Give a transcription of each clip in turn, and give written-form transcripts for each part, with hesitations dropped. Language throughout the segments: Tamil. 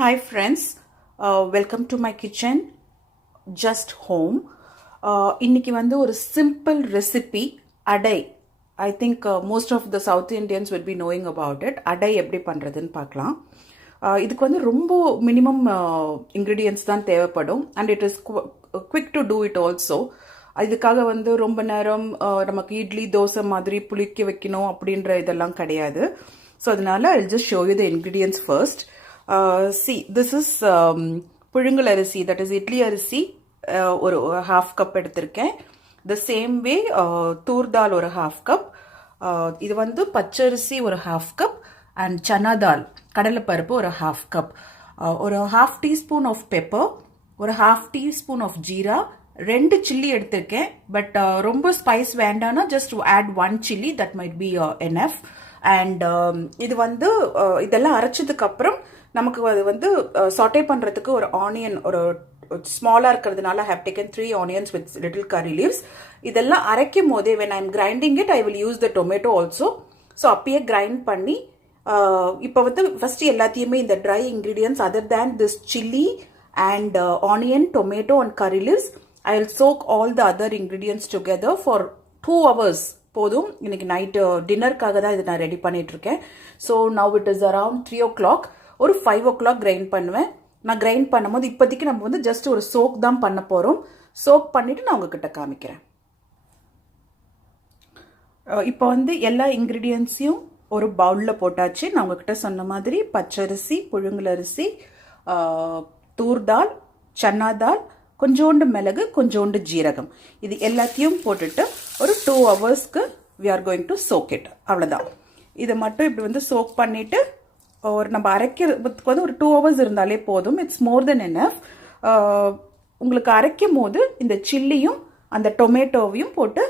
Hi friends, welcome to my kitchen, Just Home. இன்னைக்கு வந்து ஒரு simple recipe, Adai. I think most of the South Indians would be knowing about it. Adai எப்படி பண்ணுறதுன்னு பார்க்கலாம். இதுக்கு வந்து ரொம்ப மினிமம் இன்க்ரீடியன்ட்ஸ் தான் தேவைப்படும் and it is quick to do it also. இதுக்காக வந்து ரொம்ப நேரம் நமக்கு இட்லி தோசை மாதிரி புளிக்க வைக்கணும் அப்படின்ற இதெல்லாம் கிடையாது. ஸோ அதனால I just show you the ingredients first. See, this is புழுங்கல் அரிசி, that is இட்லி அரிசி ஒரு half cup எடுத்திருக்கேன். The same way தூர் தால் ஒரு half cup. இது வந்து பச்சரிசி ஒரு half cup and சனா தால் கடலைப்பருப்பு ஒரு half cup. ஒரு half teaspoon of pepper, ஒரு half teaspoon of jeera, 2 chilli எடுத்திருக்கேன். பட் ரொம்ப ஸ்பைஸ் வேண்டாம்னா just add 1 chili, that might be enough. And இது வந்து இதெல்லாம் அரைச்சதுக்கு அப்புறம் நமக்கு அது வந்து சாட்டே பண்ணுறதுக்கு ஒரு ஆனியன் ஒரு ஸ்மாலாக இருக்கிறதுனால I have taken 3 onions with little curry leaves. இதெல்லாம் அரைக்கும் போதே when I'm grinding it I will use the tomato also. So அப்பயே கிரைண்ட் பண்ணி இப்போ வந்து ஃபர்ஸ்ட் எல்லாத்தையுமே இந்த dry ingredients other than this chilli and onion tomato and curry leaves I will soak all the other ingredients together for 2 hours போதும். இன்னைக்கு நைட்டு டின்னருக்காக தான் இது நான் ரெடி பண்ணிட்டு இருக்கேன். So now it is around 3 o'clock. ஒரு 5 o'clock கிரைண்ட் பண்ணுவேன். நான் கிரைண்ட் பண்ணும்போது இப்போதைக்கு நம்ம வந்து ஜஸ்ட் ஒரு சோக் தான் பண்ண போகிறோம். சோக் பண்ணிவிட்டு நான் உங்ககிட்ட காமிக்கிறேன். இப்போ வந்து எல்லா இன்க்ரீடியன்ஸையும் ஒரு பவுலில் போட்டாச்சு. நான் உங்ககிட்ட சொன்ன மாதிரி பச்சரிசி, புழுங்கல் அரிசி, தூர் தால், சன்னா தால், கொஞ்சோண்டு மிளகு, கொஞ்சோண்டு ஜீரகம், இது எல்லாத்தையும் போட்டுட்டு ஒரு 2 hours we are going to soak it. அவ்வளோதான். இதை மட்டும் இப்படி வந்து சோக் பண்ணிவிட்டு ஒரு நம்ம அரைக்கிறதுக்கு வந்து ஒரு 2 hours இருந்தாலே போதும். It's more then enough. உங்களுக்கு அரைக்கும் போது இந்த சில்லியும் அந்த டொமேட்டோவையும் போட்டு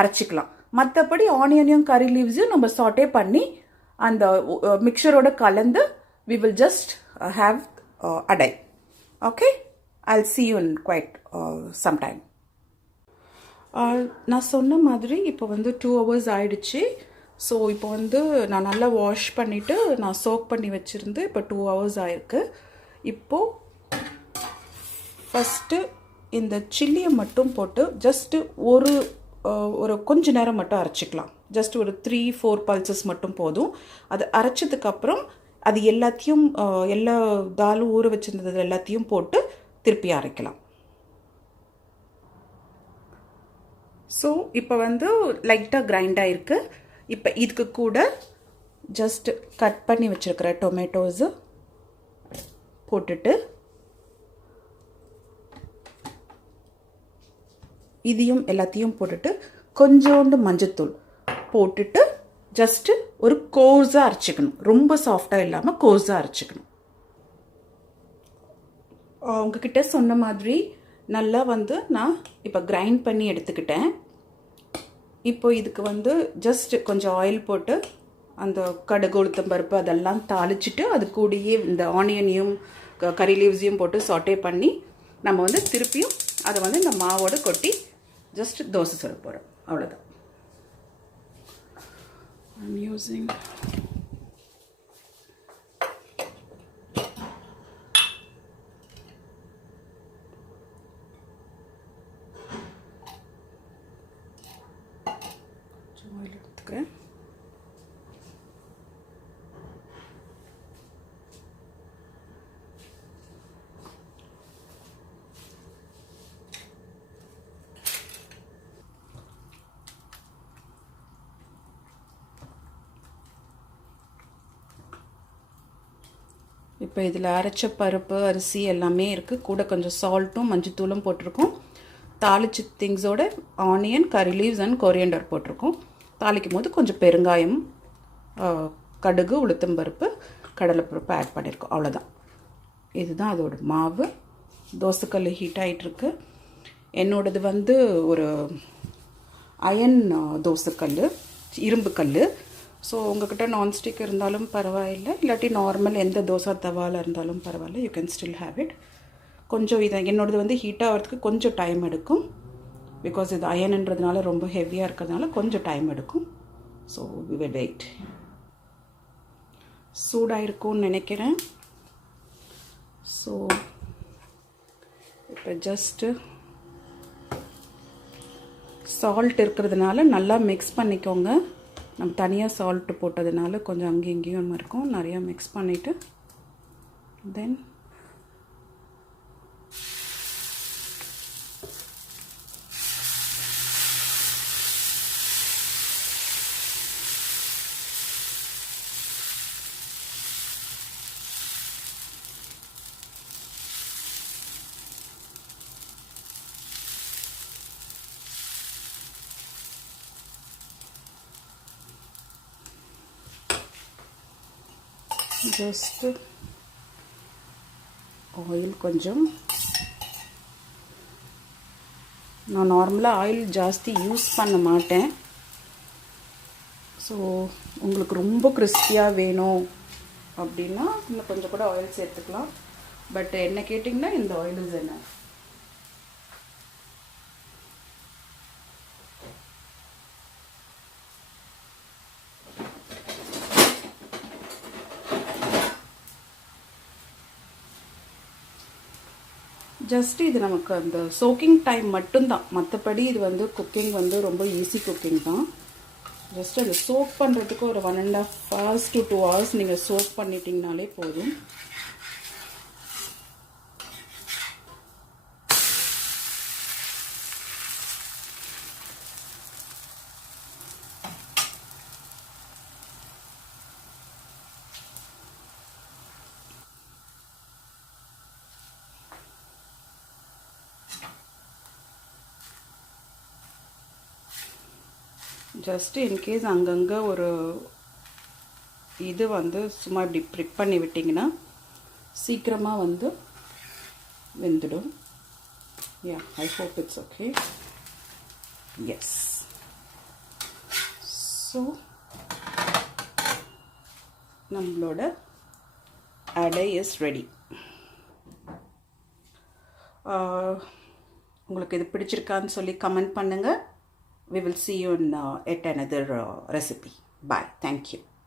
அரைச்சிக்கலாம். மற்றபடி ஆனியனையும் கரி லீவ்ஸையும் நம்ம சாட்டே பண்ணி அந்த மிக்சரோட கலந்து we will just have adai. Okay? I'll see you in quite some time. நான் சொன்ன மாதிரி இப்போ வந்து 2 hours ஆயிடுச்சு. ஸோ இப்போ வந்து நான் நல்லா வாஷ் பண்ணிவிட்டு நான் சோக் பண்ணி வச்சுருந்து இப்போ 2 hours ஆயிருக்கு. இப்போது ஃபஸ்ட்டு இந்த சில்லியை மட்டும் போட்டு ஜஸ்ட்டு ஒரு கொஞ்ச நேரம் மட்டும் அரைச்சிக்கலாம். ஜஸ்ட் ஒரு 3-4 pulses மட்டும் போதும். அது அரைச்சதுக்கப்புறம் அது எல்லாத்தையும் எல்லா தாலும் ஊற வச்சுருந்தது எல்லாத்தையும் போட்டு திருப்பி அரைக்கலாம். ஸோ இப்போ வந்து லைட்டாக கிரைண்டாக இருக்குது. இப்போ இதுக்கு கூட ஜஸ்ட் கட் பண்ணி வச்சுருக்கிற டொமேட்டோஸு போட்டுட்டு இதையும் எல்லாத்தையும் போட்டுட்டு கொஞ்சோண்டு மஞ்சத்தூள் போட்டுட்டு ஜஸ்ட்டு ஒரு கோர்ஸாக அரைச்சிக்கணும். ரொம்ப சாஃப்டாக இல்லாமல் கோர்ஸாக அரைச்சிக்கணும். உங்ககிட்ட சொன்ன மாதிரி நல்லா வந்து நான் இப்போ கிரைண்ட் பண்ணி எடுத்துக்கிட்டேன். இப்போ இதுக்கு வந்து ஜஸ்ட் கொஞ்சம் ஆயில் போட்டு அந்த கடுகு உளுத்தம் பருப்பு அதெல்லாம் தாளிச்சிட்டு அது கூடயே இந்த ஆனியனையும் கரி லீவ்ஸையும் போட்டு சாட்டே பண்ணி நம்ம வந்து திருப்பியும் அதை வந்து இந்த மாவோடு கொட்டி ஜஸ்ட் தோசை சுட போகிறோம். அவ்வளோதான். I'm using oil எடுத்துக்கிறேன். இப்போ இதில் அரைச்ச பருப்பு அரிசி எல்லாமே இருக்குது. கூட கொஞ்சம் சால்ட்டும் மஞ்சத்தூளும் போட்டிருக்கோம். தாளிச்சு திங்ஸோட onion curry leaves and coriander போட்டிருக்கோம். தாளிக்கும் போது கொஞ்சம் பெருங்காயம், கடுகு உளுத்தம்பருப்பு கடலைப்பருப்பு ஆட் பண்ணியிருக்கோம். அவ்வளோதான். இதுதான் அதோட மாவு. தோசைக்கல் ஹீட் ஆகிட்டுருக்கு. என்னோடது வந்து ஒரு அயன் தோசைக்கல், இரும்பு கல். ஸோ உங்கள்கிட்ட நான்ஸ்டிக் இருந்தாலும் பரவாயில்லை, இல்லாட்டி நார்மல் எந்த தோசை தவாவில் இருந்தாலும் பரவாயில்ல, you can still have it. கொஞ்சம் இதை என்னோடது வந்து ஹீட் ஆகிறதுக்கு கொஞ்சம் டைம் எடுக்கும். பிகாஸ் இது அயன்ன்றதுனால ரொம்ப ஹெவியாக இருக்கிறதுனால கொஞ்சம் டைம் எடுக்கும். So we will wait. சூடாக இருக்கும்னு நினைக்கிறேன். ஸோ இப்போ ஜஸ்ட்டு சால்ட் இருக்கிறதுனால நல்லா மிக்ஸ் பண்ணிக்கோங்க. நம்ம தனியாக சால்ட்டு போட்டதுனால கொஞ்சம் அங்கேயும் இங்கேயும் இருக்கும். நிறையா மிக்ஸ் பண்ணிவிட்டு தென் ஜஸ்ட்டு ஆயில் கொஞ்சம். நான் நார்மலாக ஆயில் ஜாஸ்தி யூஸ் பண்ண மாட்டேன். ஸோ உங்களுக்கு ரொம்ப கிறிஸ்பியாக வேணும் அப்படின்னா இன்னும் கொஞ்சம் கூட ஆயில் சேர்த்துக்கலாம். பட் என்ன கேட்டிங்கன்னா இந்த ஆயில் இஸ் என்ன. ஜஸ்ட் இது நமக்கு அந்த சோக்கிங் டைம் மட்டும்தான். மற்றபடி இது வந்து குக்கிங் வந்து ரொம்ப ஈஸி குக்கிங் தான். ஜஸ்ட் அதை சோக் பண்ணுறதுக்கு ஒரு 1.5 hours to 2 hours நீங்கள் சோக் பண்ணிட்டீங்கனாலே போதும். ஜஸ்ட் இன்கேஸ் அங்கங்கே ஒரு இது வந்து சும்மா இப்படி ப்ரிக் பண்ணி விட்டிங்கன்னா சீக்கிரமாக வந்து வெந்துடும். Yeah, I hope it's okay. Yes. So நம்மளோட அடை இஸ் ரெடி. உங்களுக்கு இது பிடிச்சிருக்கான்னு சொல்லி கமெண்ட் பண்ணுங்கள். We will see you in yet another recipe. Bye. Thank you.